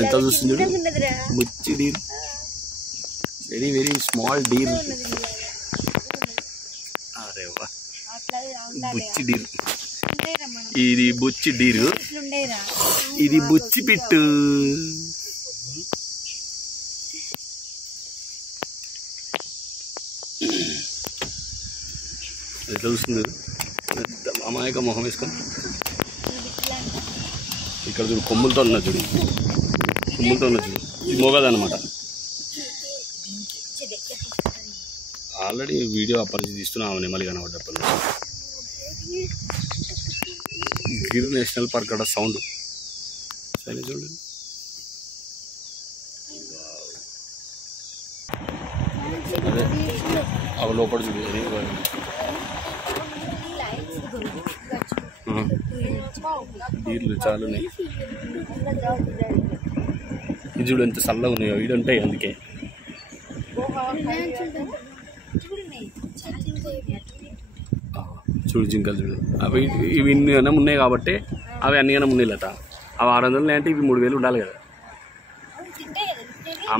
ఎంత చూస్తుంది Bucchi deer, very very small deer. అరే వా, బుచ్చి డీర్. ఇది బుచ్చి డీరు, ఇది బుచ్చి పిట్టు. ఎట్లా చూస్తుంది అమాయక మొహం వేసుకొని. ఇక్కడ చూడు కొమ్ములతో ఉన్న చూడు, కొమ్ములతో ఉన్న చూడు. ఇది మోగదన్నమాట. ఆల్రెడీ వీడియో అప్పటి తీస్తున్నాం నెమలి కనబడ్డప్పటి నుంచి. గిర్ నేషనల్ పార్క్ అక్కడ సౌండ్ సరే చూడండి. అదే అవి లోపల చూడు. డీర్లు చాలా ఉన్నాయి. ఇది చూడు ఎంత చల్లగా ఉన్నాయో, ఇవి ఉంటాయి అందుకే. చూడు జింకలు చూడు, అవి ఇవి ఇన్ని అన్నం ఉన్నాయి కాబట్టి అవి అన్ని అన్నం ఉన్నాయిలట. అవి 600 అంటే ఇవి 3000 ఉండాలి కదా.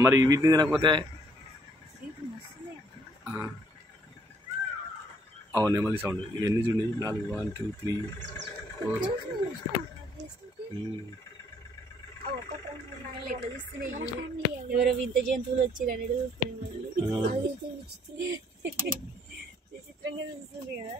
మరి వీటిని తినకపోతే అవును నెమలి సౌండ్. ఇవన్నీ చూడండి 4 1 2 3 4. ఎవరో వింత జంతువులు వచ్చిరని విచిత్రంగా చూస్తుంది కదా.